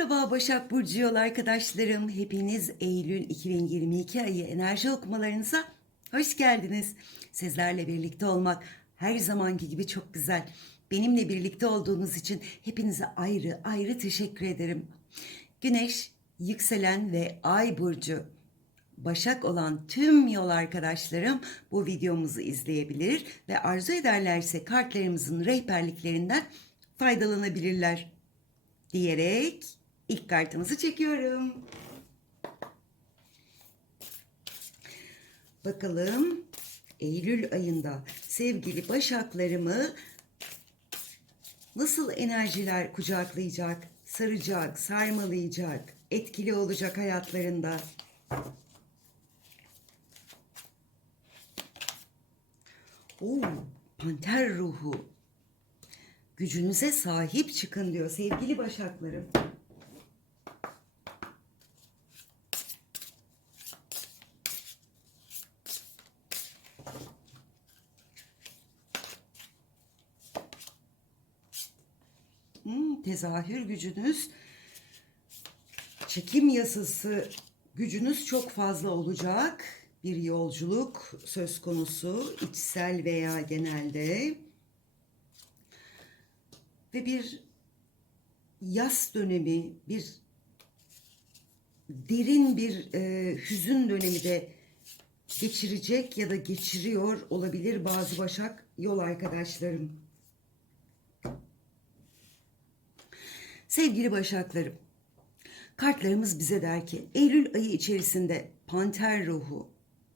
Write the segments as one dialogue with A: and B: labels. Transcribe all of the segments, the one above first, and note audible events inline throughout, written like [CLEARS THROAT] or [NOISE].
A: Merhaba Başak Burcu yol arkadaşlarım. Hepiniz Eylül 2022 ayı enerji okumalarınıza hoş geldiniz. Sizlerle birlikte olmak her zamanki gibi çok güzel. Benimle birlikte olduğunuz için hepinize ayrı ayrı teşekkür ederim. Güneş, yükselen ve ay burcu Başak olan tüm yol arkadaşlarım bu videomuzu izleyebilir ve arzu ederlerse kartlarımızın rehberliklerinden faydalanabilirler diyerek ilk kartımızı çekiyorum. Bakalım Eylül ayında sevgili başaklarımı nasıl enerjiler kucaklayacak, saracak, sarmalayacak, etkili olacak hayatlarında. Oo, panter ruhu. Gücünüze sahip çıkın diyor sevgili başaklarım. Tezahür gücünüz, çekim yasası gücünüz çok fazla olacak. Bir yolculuk söz konusu, içsel veya genelde ve bir yaz dönemi, bir derin bir e, hüzün dönemi de geçirecek ya da geçiriyor olabilir bazı Başak yol arkadaşlarım. Sevgili Başaklarım, kartlarımız bize der ki Eylül ayı içerisinde panter ruhu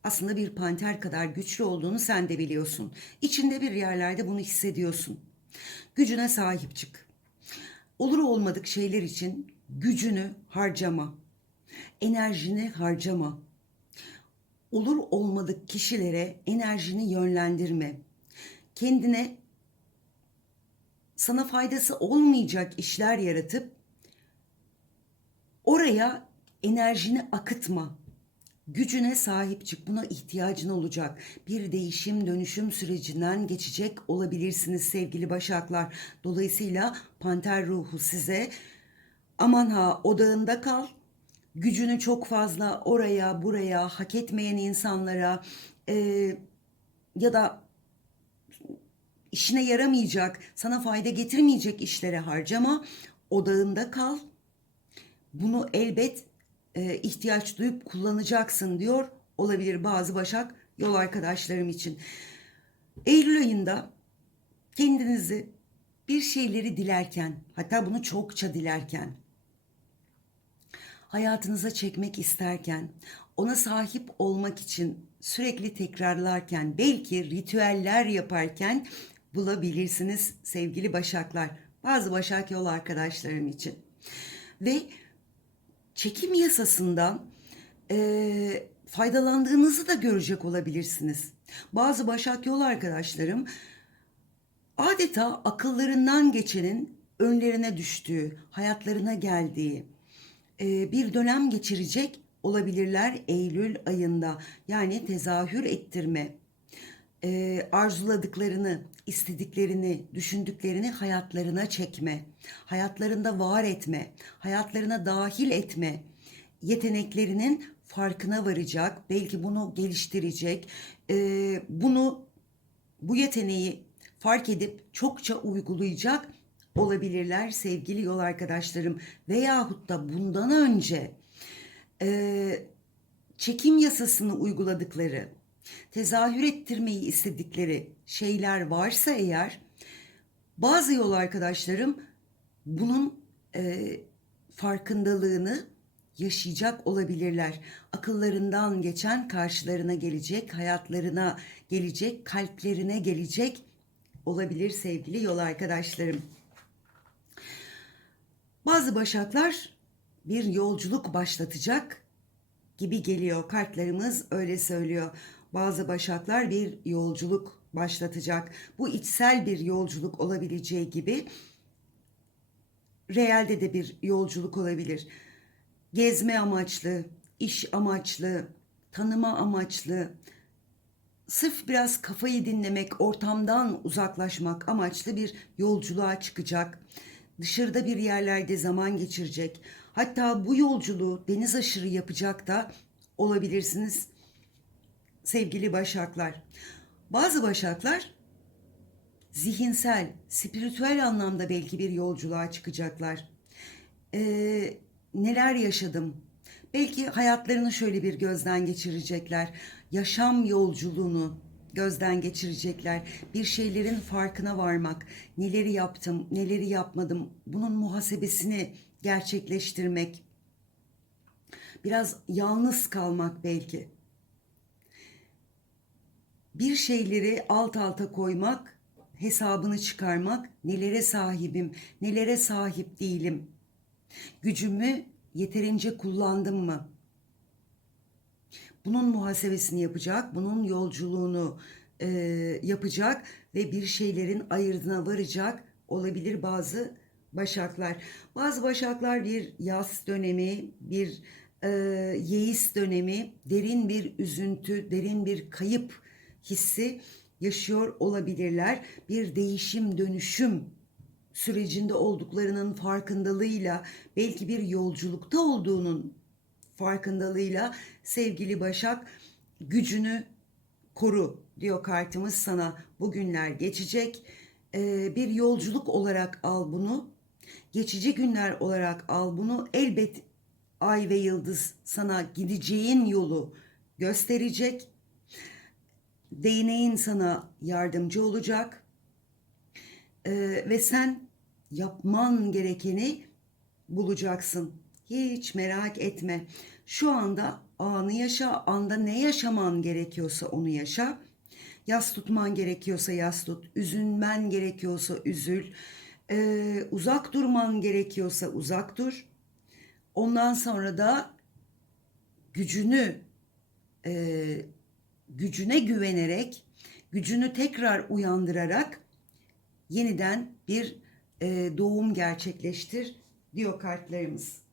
A: aslında bir panter kadar güçlü olduğunu sen de biliyorsun. İçinde bir yerlerde bunu hissediyorsun. Gücüne sahip çık. Olur olmadık şeyler için gücünü harcama. Enerjini harcama. Olur olmadık kişilere enerjini yönlendirme. Kendine sana faydası olmayacak işler yaratıp oraya enerjini akıtma. Gücüne sahip çık. Buna ihtiyacın olacak. Bir değişim, dönüşüm sürecinden geçecek olabilirsiniz sevgili Başaklar. Dolayısıyla panter ruhu size aman ha odağında kal. Gücünü çok fazla oraya, buraya, hak etmeyen insanlara e, ya da işine yaramayacak, sana fayda getirmeyecek işlere harcama. Odağında kal. Bunu elbet e, ihtiyaç duyup kullanacaksın diyor olabilir bazı Başak yol arkadaşlarım için. Eylül ayında kendinizi bir şeyleri dilerken hatta bunu çokça dilerken hayatınıza çekmek isterken ona sahip olmak için sürekli tekrarlarken belki ritüeller yaparken bulabilirsiniz sevgili başaklar. Bazı başak yol arkadaşlarım için. Ve çekim yasasından e, faydalandığınızı da görecek olabilirsiniz. Bazı Başak Yol arkadaşlarım adeta akıllarından geçenin önlerine düştüğü, hayatlarına geldiği e, bir dönem geçirecek olabilirler Eylül ayında. Yani tezahür ettirme, e, arzuladıklarını, istediklerini, düşündüklerini hayatlarına çekme, hayatlarında var etme, hayatlarına dahil etme yeteneklerinin farkına varacak, belki bunu geliştirecek, e, bunu bu yeteneği fark edip çokça uygulayacak olabilirler sevgili yol arkadaşlarım. Veyahut da bundan önce e, çekim yasasını uyguladıkları tezahür ettirmeyi istedikleri şeyler varsa eğer bazı yol arkadaşlarım bunun e, farkındalığını yaşayacak olabilirler. Akıllarından geçen karşılarına gelecek, hayatlarına gelecek, kalplerine gelecek olabilir sevgili yol arkadaşlarım. Bazı başaklar bir yolculuk başlatacak gibi geliyor. Kartlarımız öyle söylüyor bazı başaklar bir yolculuk başlatacak. Bu içsel bir yolculuk olabileceği gibi realde de bir yolculuk olabilir. Gezme amaçlı, iş amaçlı, tanıma amaçlı, sırf biraz kafayı dinlemek, ortamdan uzaklaşmak amaçlı bir yolculuğa çıkacak. dışarıda bir yerlerde zaman geçirecek. Hatta bu yolculuğu deniz aşırı yapacak da olabilirsiniz sevgili başaklar. Bazı başaklar zihinsel, spiritüel anlamda belki bir yolculuğa çıkacaklar. Ee, neler yaşadım? Belki hayatlarını şöyle bir gözden geçirecekler. Yaşam yolculuğunu gözden geçirecekler. Bir şeylerin farkına varmak. Neleri yaptım, neleri yapmadım. Bunun muhasebesini gerçekleştirmek. Biraz yalnız kalmak belki. Bir şeyleri alt alta koymak, hesabını çıkarmak. Nelere sahibim, nelere sahip değilim. Gücümü yeterince kullandım mı? Bunun muhasebesini yapacak, bunun yolculuğunu e, yapacak ve bir şeylerin ayırdına varacak olabilir bazı başaklar. Bazı başaklar bir yaz dönemi, bir e, yeis dönemi, derin bir üzüntü, derin bir kayıp hissi yaşıyor olabilirler. Bir değişim, dönüşüm sürecinde olduklarının farkındalığıyla belki bir yolculukta olduğunun farkındalığıyla sevgili Başak gücünü koru diyor kartımız sana. Bugünler geçecek. Ee, bir yolculuk olarak al bunu. Geçici günler olarak al bunu. Elbet ay ve yıldız sana gideceğin yolu gösterecek. Değneğin sana yardımcı olacak. Ee, ve sen yapman gerekeni bulacaksın. Hiç merak etme. Şu anda anı yaşa, anda ne yaşaman gerekiyorsa onu yaşa. Yas tutman gerekiyorsa yas tut, üzünmen gerekiyorsa üzül, ee, uzak durman gerekiyorsa uzak dur. Ondan sonra da gücünü e, gücüne güvenerek, gücünü tekrar uyandırarak yeniden bir e, doğum gerçekleştir diyor kartlarımız.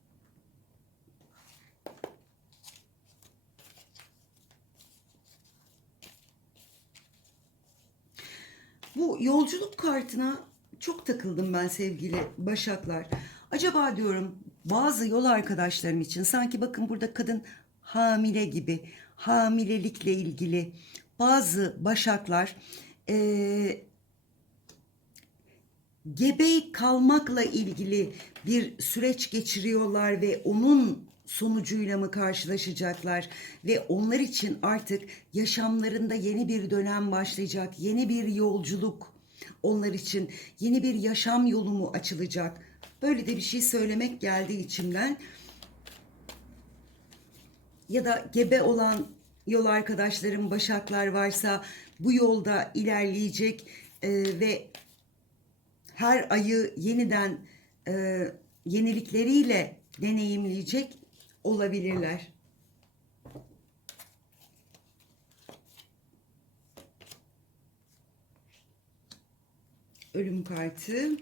A: Bu yolculuk kartına çok takıldım ben sevgili Başaklar. Acaba diyorum bazı yol arkadaşlarım için sanki bakın burada kadın hamile gibi hamilelikle ilgili bazı Başaklar eee gebe kalmakla ilgili bir süreç geçiriyorlar ve onun sonucuyla mı karşılaşacaklar ve onlar için artık yaşamlarında yeni bir dönem başlayacak, yeni bir yolculuk onlar için yeni bir yaşam yolu mu açılacak? Böyle de bir şey söylemek geldi içimden. Ya da gebe olan yol arkadaşlarım, başaklar varsa bu yolda ilerleyecek e, ve her ayı yeniden e, yenilikleriyle deneyimleyecek olabilirler. Ölüm kartı.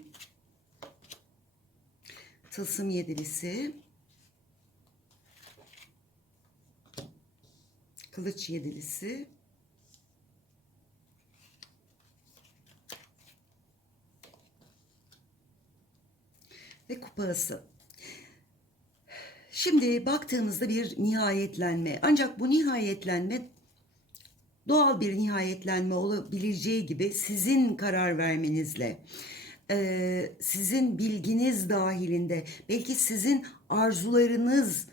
A: Tılsım yedilisi. Kılıç yedilisi. Ve kupası. Şimdi baktığımızda bir nihayetlenme. Ancak bu nihayetlenme doğal bir nihayetlenme olabileceği gibi sizin karar vermenizle, e, sizin bilginiz dahilinde, belki sizin arzularınız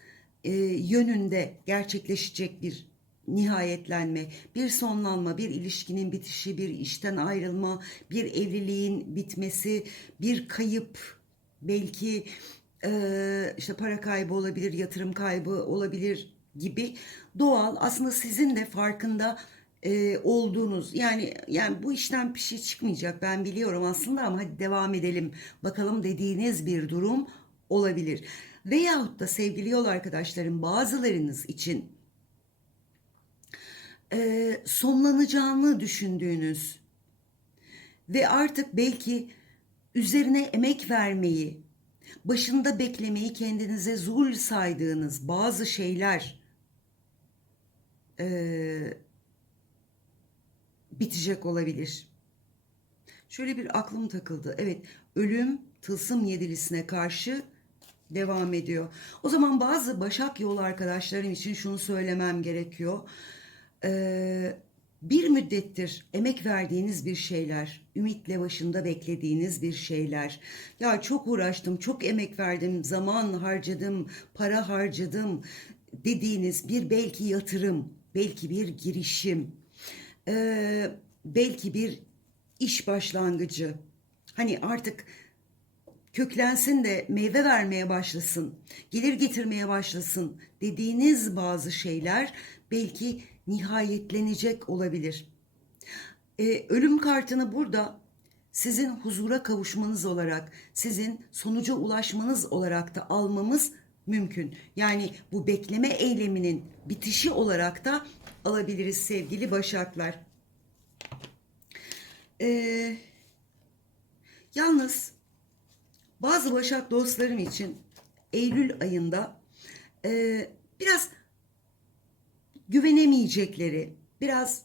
A: e, yönünde gerçekleşecek bir nihayetlenme, bir sonlanma, bir ilişkinin bitişi, bir işten ayrılma, bir evliliğin bitmesi, bir kayıp, belki e, işte para kaybı olabilir, yatırım kaybı olabilir gibi doğal aslında sizin de farkında e, olduğunuz yani yani bu işten bir şey çıkmayacak ben biliyorum aslında ama hadi devam edelim bakalım dediğiniz bir durum olabilir. Veyahut da sevgili yol arkadaşlarım bazılarınız için e, sonlanacağını düşündüğünüz ve artık belki üzerine emek vermeyi, başında beklemeyi kendinize zul saydığınız bazı şeyler e, bitecek olabilir. Şöyle bir aklım takıldı. Evet, ölüm, tılsım yedilisine karşı devam ediyor. O zaman bazı Başak yol arkadaşlarım için şunu söylemem gerekiyor. Ee, bir müddettir emek verdiğiniz bir şeyler, ümitle başında beklediğiniz bir şeyler. Ya çok uğraştım, çok emek verdim, zaman harcadım, para harcadım dediğiniz bir belki yatırım, belki bir girişim, ee, belki bir iş başlangıcı. Hani artık köklensin de meyve vermeye başlasın, gelir getirmeye başlasın dediğiniz bazı şeyler belki nihayetlenecek olabilir. Ee, ölüm kartını burada sizin huzura kavuşmanız olarak, sizin sonuca ulaşmanız olarak da almamız mümkün. Yani bu bekleme eyleminin bitişi olarak da alabiliriz sevgili başaklar. Ee, yalnız bazı başak dostlarım için Eylül ayında e, biraz güvenemeyecekleri, biraz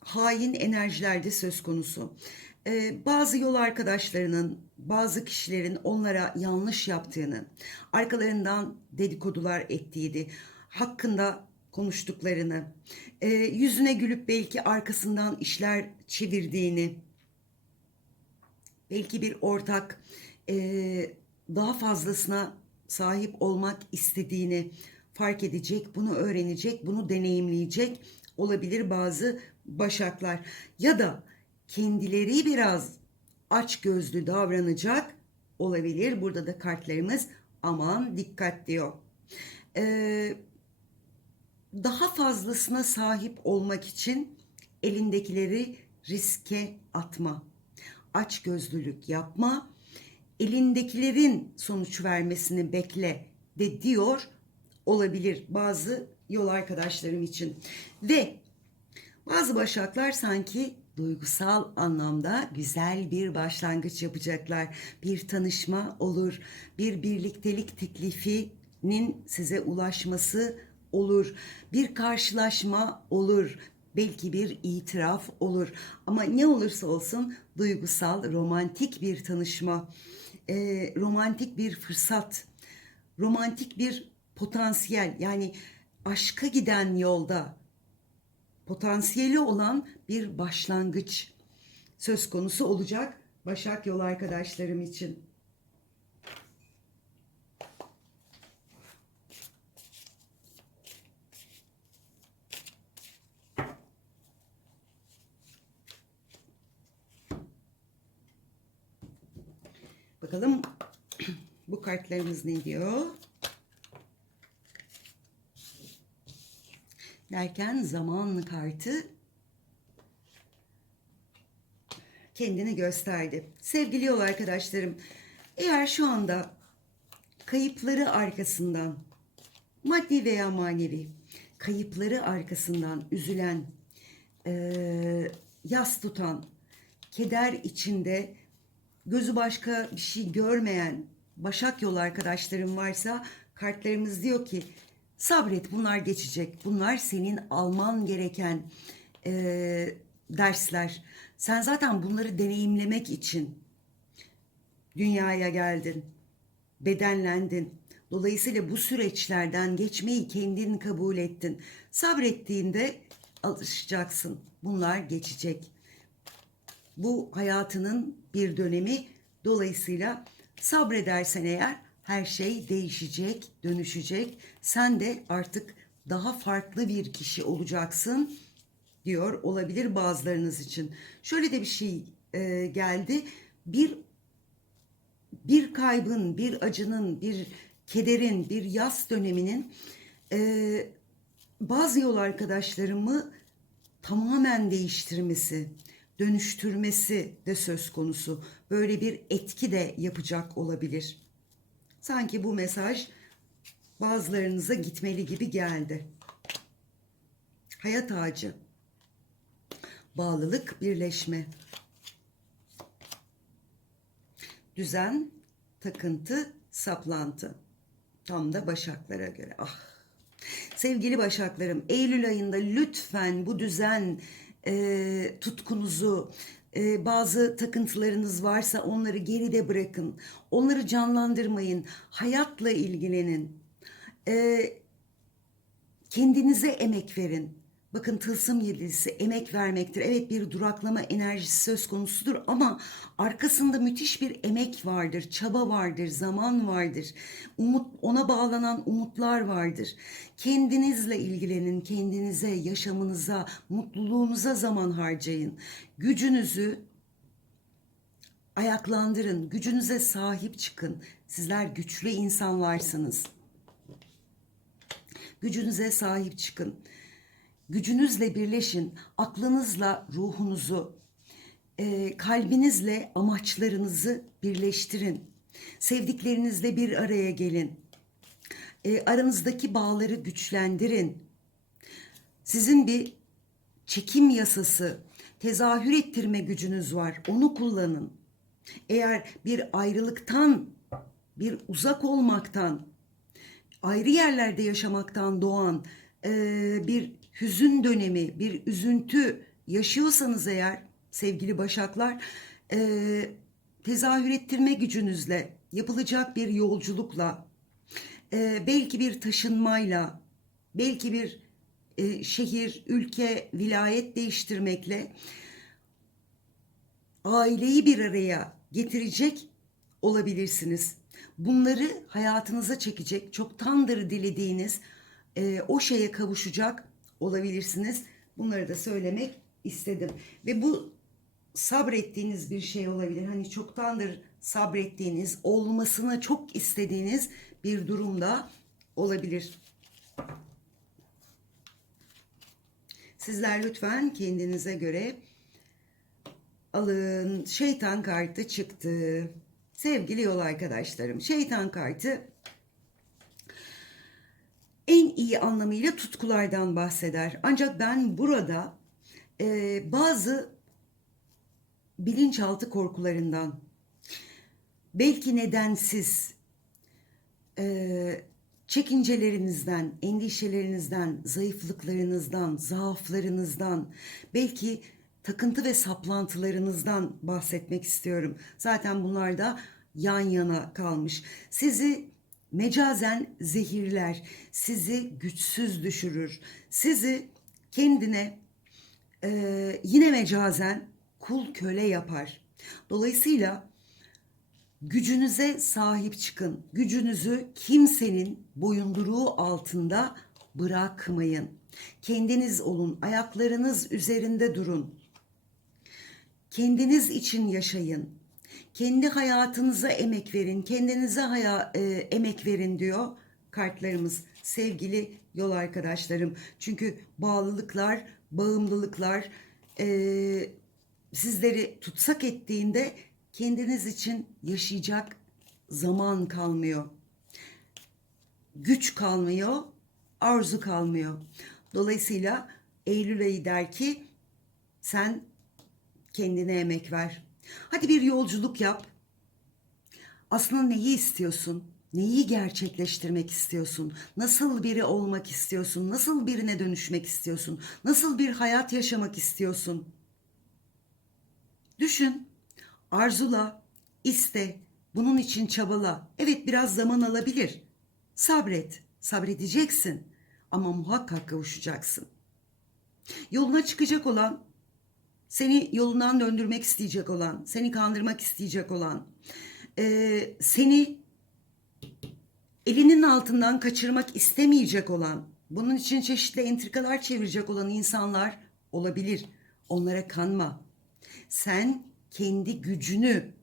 A: hain enerjilerde söz konusu. Ee, bazı yol arkadaşlarının, bazı kişilerin onlara yanlış yaptığını, arkalarından dedikodular ettiğini, hakkında konuştuklarını, e, yüzüne gülüp belki arkasından işler çevirdiğini, belki bir ortak e, daha fazlasına sahip olmak istediğini fark edecek, bunu öğrenecek, bunu deneyimleyecek olabilir bazı başaklar. Ya da kendileri biraz aç gözlü davranacak olabilir. Burada da kartlarımız aman dikkat diyor. Ee, daha fazlasına sahip olmak için elindekileri riske atma. Aç gözlülük yapma. Elindekilerin sonuç vermesini bekle de diyor olabilir bazı yol arkadaşlarım için. Ve bazı başaklar sanki duygusal anlamda güzel bir başlangıç yapacaklar. Bir tanışma olur, bir birliktelik teklifinin size ulaşması olur, bir karşılaşma olur, belki bir itiraf olur. Ama ne olursa olsun duygusal, romantik bir tanışma, e, romantik bir fırsat, romantik bir potansiyel yani aşka giden yolda potansiyeli olan bir başlangıç söz konusu olacak Başak yol arkadaşlarım için. Bakalım [CLEARS THROAT] bu kartlarımız ne diyor? Derken zaman kartı kendini gösterdi. Sevgili yol arkadaşlarım, eğer şu anda kayıpları arkasından maddi veya manevi kayıpları arkasından üzülen, e, yas tutan, keder içinde gözü başka bir şey görmeyen Başak yol arkadaşlarım varsa kartlarımız diyor ki Sabret bunlar geçecek. Bunlar senin alman gereken e, dersler. Sen zaten bunları deneyimlemek için dünyaya geldin. Bedenlendin. Dolayısıyla bu süreçlerden geçmeyi kendin kabul ettin. Sabrettiğinde alışacaksın. Bunlar geçecek. Bu hayatının bir dönemi. Dolayısıyla sabredersen eğer her şey değişecek, dönüşecek. Sen de artık daha farklı bir kişi olacaksın diyor olabilir bazılarınız için. Şöyle de bir şey e, geldi. Bir bir kaybın, bir acının, bir kederin, bir yaz döneminin e, bazı yol arkadaşlarımı tamamen değiştirmesi, dönüştürmesi de söz konusu. Böyle bir etki de yapacak olabilir. Sanki bu mesaj bazılarınıza gitmeli gibi geldi. Hayat ağacı. Bağlılık, birleşme. Düzen, takıntı, saplantı. Tam da başaklara göre. Ah. Sevgili başaklarım, Eylül ayında lütfen bu düzen e, tutkunuzu, e, bazı takıntılarınız varsa onları geride bırakın. Onları canlandırmayın. Hayatla ilgilenin. E, kendinize emek verin. Bakın tılsım yedilisi emek vermektir. Evet bir duraklama enerjisi söz konusudur ama arkasında müthiş bir emek vardır, çaba vardır, zaman vardır. Umut ona bağlanan umutlar vardır. Kendinizle ilgilenin, kendinize, yaşamınıza, mutluluğunuza zaman harcayın. Gücünüzü ayaklandırın, gücünüze sahip çıkın. Sizler güçlü insanlarsınız. Gücünüze sahip çıkın. Gücünüzle birleşin. Aklınızla ruhunuzu, e, kalbinizle amaçlarınızı birleştirin. Sevdiklerinizle bir araya gelin. E, aranızdaki bağları güçlendirin. Sizin bir çekim yasası, tezahür ettirme gücünüz var. Onu kullanın. Eğer bir ayrılıktan, bir uzak olmaktan, ayrı yerlerde yaşamaktan doğan e, bir hüzün dönemi, bir üzüntü yaşıyorsanız eğer sevgili başaklar e, tezahür ettirme gücünüzle yapılacak bir yolculukla e, belki bir taşınmayla belki bir e, şehir, ülke, vilayet değiştirmekle aileyi bir araya getirecek olabilirsiniz. Bunları hayatınıza çekecek, çoktandır dilediğiniz e, o şeye kavuşacak olabilirsiniz. Bunları da söylemek istedim. Ve bu sabrettiğiniz bir şey olabilir. Hani çoktandır sabrettiğiniz, olmasını çok istediğiniz bir durumda olabilir. Sizler lütfen kendinize göre alın. Şeytan kartı çıktı. Sevgili yol arkadaşlarım, şeytan kartı iyi anlamıyla tutkulardan bahseder. Ancak ben burada e, bazı bilinçaltı korkularından, belki nedensiz e, çekincelerinizden, endişelerinizden, zayıflıklarınızdan, zaaflarınızdan, belki takıntı ve saplantılarınızdan bahsetmek istiyorum. Zaten bunlar da yan yana kalmış. Sizi mecazen zehirler, sizi güçsüz düşürür, sizi kendine e, yine mecazen kul köle yapar. Dolayısıyla gücünüze sahip çıkın. Gücünüzü kimsenin boyunduruğu altında bırakmayın. Kendiniz olun, ayaklarınız üzerinde durun. Kendiniz için yaşayın. Kendi hayatınıza emek verin, kendinize haya, e, emek verin diyor kartlarımız sevgili yol arkadaşlarım. Çünkü bağlılıklar, bağımlılıklar e, sizleri tutsak ettiğinde kendiniz için yaşayacak zaman kalmıyor. Güç kalmıyor, arzu kalmıyor. Dolayısıyla Eylül ayı der ki sen kendine emek ver. Hadi bir yolculuk yap. Aslında neyi istiyorsun? Neyi gerçekleştirmek istiyorsun? Nasıl biri olmak istiyorsun? Nasıl birine dönüşmek istiyorsun? Nasıl bir hayat yaşamak istiyorsun? Düşün, arzula, iste, bunun için çabala. Evet biraz zaman alabilir. Sabret, sabredeceksin ama muhakkak kavuşacaksın. Yoluna çıkacak olan seni yolundan döndürmek isteyecek olan, seni kandırmak isteyecek olan, e, seni elinin altından kaçırmak istemeyecek olan, bunun için çeşitli entrikalar çevirecek olan insanlar olabilir. Onlara kanma. Sen kendi gücünü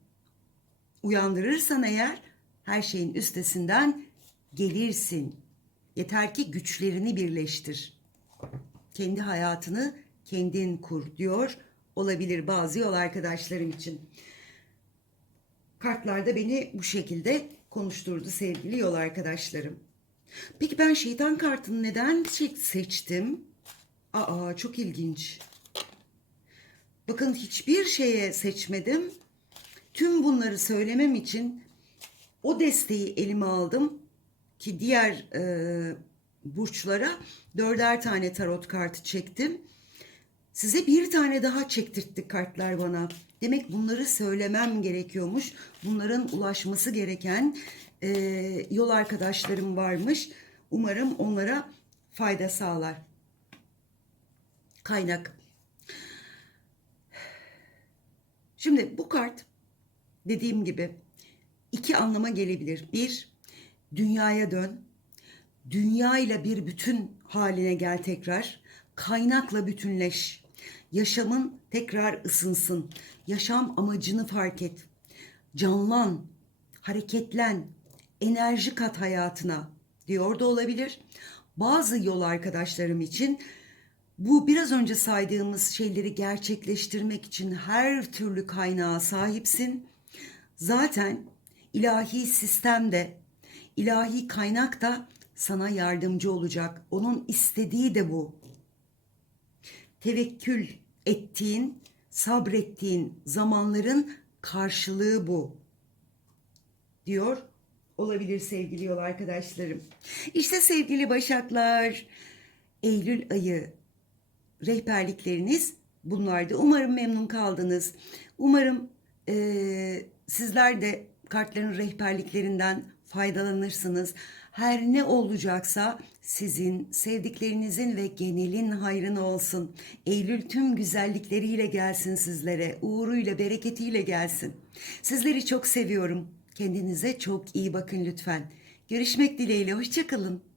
A: uyandırırsan eğer her şeyin üstesinden gelirsin. Yeter ki güçlerini birleştir. Kendi hayatını kendin kur diyor olabilir bazı yol arkadaşlarım için. Kartlarda beni bu şekilde konuşturdu sevgili yol arkadaşlarım. Peki ben şeytan kartını neden seçtim? Aa çok ilginç. Bakın hiçbir şeye seçmedim. Tüm bunları söylemem için o desteği elime aldım ki diğer e, burçlara dörder tane tarot kartı çektim Size bir tane daha çektirtti kartlar bana. Demek bunları söylemem gerekiyormuş. Bunların ulaşması gereken e, yol arkadaşlarım varmış. Umarım onlara fayda sağlar. Kaynak. Şimdi bu kart dediğim gibi iki anlama gelebilir. Bir, dünyaya dön. Dünya ile bir bütün haline gel tekrar. Kaynakla bütünleş. Yaşamın tekrar ısınsın. Yaşam amacını fark et. Canlan, hareketlen, enerji kat hayatına diyor da olabilir. Bazı yol arkadaşlarım için bu biraz önce saydığımız şeyleri gerçekleştirmek için her türlü kaynağa sahipsin. Zaten ilahi sistemde, ilahi kaynak da sana yardımcı olacak. Onun istediği de bu. Tevekkül ettiğin, sabrettiğin zamanların karşılığı bu. Diyor olabilir sevgili yol arkadaşlarım. İşte sevgili Başaklar, Eylül ayı rehberlikleriniz bunlardı. Umarım memnun kaldınız. Umarım eee, sizler de kartların rehberliklerinden faydalanırsınız. Her ne olacaksa sizin, sevdiklerinizin ve genelin hayrına olsun. Eylül tüm güzellikleriyle gelsin sizlere, uğuruyla, bereketiyle gelsin. Sizleri çok seviyorum. Kendinize çok iyi bakın lütfen. Görüşmek dileğiyle, hoşçakalın.